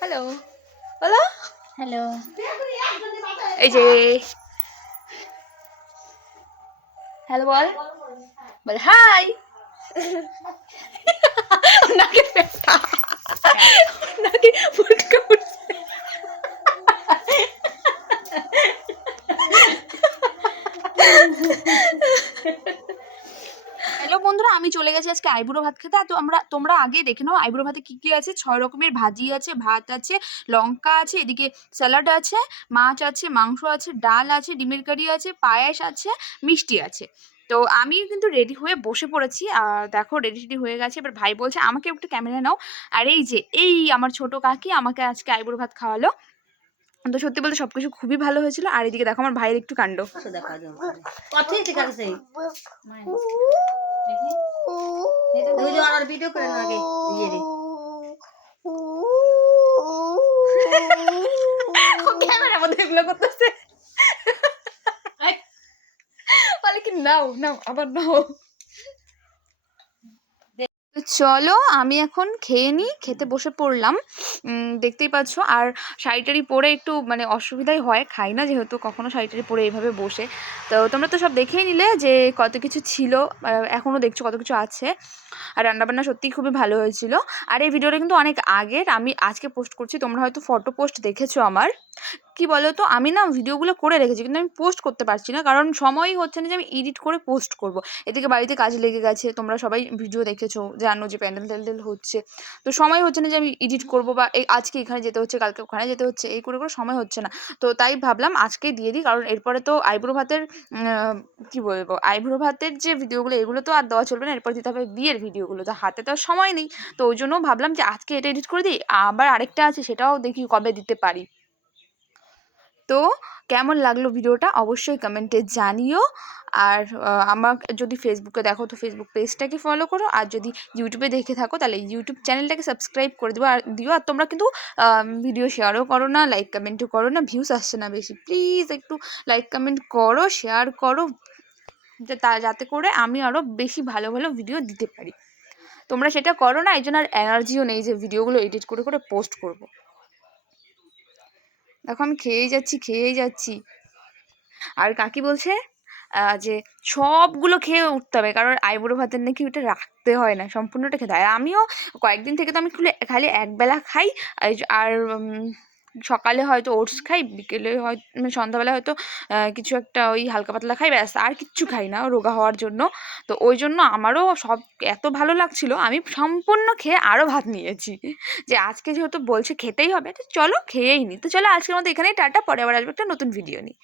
Hello বলো। Hello, এই যে হ্যালো বল, বল হাই। নাকি নাকি ফুটকা উঠছে। হ্যালো বন্ধুরা, আমি চলে গেছি আজকে আইবুড়ো ভাত খেতে। তো তোমরা আগে দেখে নাও আইবুড়ো ভাতে কি কি আছে। 6 রকমের ভাজি আছে, ভাত আছে, লঙ্কা আছে, এদিকে স্যালাড আছে, মাছ আছে, মাংস আছে, ডাল আছে, ডিমের কারি আছে, পায়েস আছে, মিষ্টি আছে। তো আমি কিন্তু রেডি হয়ে বসে পড়েছি। আর দেখো রেডি টেডি হয়ে গেছে। এবার ভাই বলছে আমাকে একটু ক্যামেরা নাও। আর এই যে এই আমার ছোট কাকি আমাকে আজকে আইবুড়ো ভাত খাওয়ালো। তো সত্যি বলতে সবকিছু খুবই ভালো হয়েছিল। আর এদিকে দেখো আমার ভাইয়ের একটু কাণ্ড। ভিডিও করে না আগে ক্যামেরার মধ্যে এগুলো করতেছে। বলে কি নাও নাও আবার নাও। চলো আমি এখন খেয়ে নিই, খেতে বসে পড়লাম। দেখতেই পাচ্ছ। আর শাড়ি টাড়ি পরে একটু মানে অসুবিধাই হয়, খাই না যেহেতু কখনো শাড়ি টাড়ি পরে এইভাবে বসে। তো তোমরা তো সব দেখেই নিলে যে কত কিছু ছিল, এখনও দেখছো কত কিছু আছে। আর রান্নাবান্না সত্যিই খুবই ভালো হয়েছিল। আর এই ভিডিওটা কিন্তু অনেক আগের, আমি আজকে পোস্ট করছি। তোমরা হয়তো ফটো পোস্ট দেখেছো আমার। কি বলো তো, আমি না ভিডিওগুলো করে রেখেছি কিন্তু আমি পোস্ট করতে পারছি না, কারণ সময়ই হচ্ছে না যে আমি এডিট করে পোস্ট করব। এদিকে বাড়িতে কাজ লেগে গেছে, তোমরা সবাই ভিডিও দেখেছো, জানো যে প্যান্ডেল ট্যান্ডেল হচ্ছে। তো সময় হচ্ছে না যে আমি এডিট করবো, বা আজকে এখানে যেতে হচ্ছে, কালকে ওখানে যেতে হচ্ছে, এই করে করে সময় হচ্ছে না। তো তাই ভাবলাম আজকে দিয়ে দিই, কারণ এরপরে তো আইবুড়ো ভাতের কি বলবো, আইবুড়ো ভাতের যে ভিডিওগুলো এগুলো তো আর দেওয়া চলবে না, এরপর দিতে হবে বিয়ের ভিডিওগুলো, তো হাতে তো আর সময় নেই। তো ওই জন্য ভাবলাম যে আজকে এটা এডিট করে দিই, আবার আরেকটা আছে সেটাও দেখি কবে দিতে পারি। তো কেমন লাগলো ভিডিওটা অবশ্যই কমেন্টে জানিও। আর আমার যদি ফেসবুকে দেখো তো ফেসবুক পেজটাকে ফলো করো, আর যদি ইউটিউবে দেখে থাকো তাহলে ইউটিউব চ্যানেলটাকে সাবস্ক্রাইব করে দেবো আর দিও। আর তোমরা কিন্তু ভিডিও শেয়ারও করো না, লাইক কমেন্টও করো না, ভিউস আসছে না বেশি। প্লিজ একটু লাইক কমেন্ট করো, শেয়ার করো, যাতে করে আমি আরও বেশি ভালো ভালো ভিডিও দিতে পারি। তোমরা সেটা করো না, এই জন্য আর এনার্জিও নেই যে ভিডিওগুলো এডিট করে করে পোস্ট করব। দেখো আমি খেয়েই যাচ্ছি। আর কাকি বলছে যে সবগুলো খেয়ে উঠতে হবে, কারণ আইবুড়ো ভাতের নাকি ওটা রাখতে হয় না, সম্পূর্ণটা খেতে হয়। আর আমিও কয়েকদিন থেকে তো আমি খালি একবেলা খাই। আর সকালে হয়তো ওটস খাই, বিকেলে হয়তো মানে সন্ধ্যাবেলা হয়তো কিছু একটা ওই হালকা পাতলা খাই, ব্যাস, আর কিচ্ছু খাই না রোগা হওয়ার জন্য। তো ওই জন্য আমারও সব এত ভালো লাগছিল, আমি সম্পূর্ণ খেয়ে আরও ভাত নিয়েছি। যে আজকে যেহেতু বলছে খেতেই হবে, তো চলো খেয়েই নি। তো চলো আজকের মতো এখানেই টাটা, পরে আবার আসবে একটা নতুন ভিডিও নিয়ে।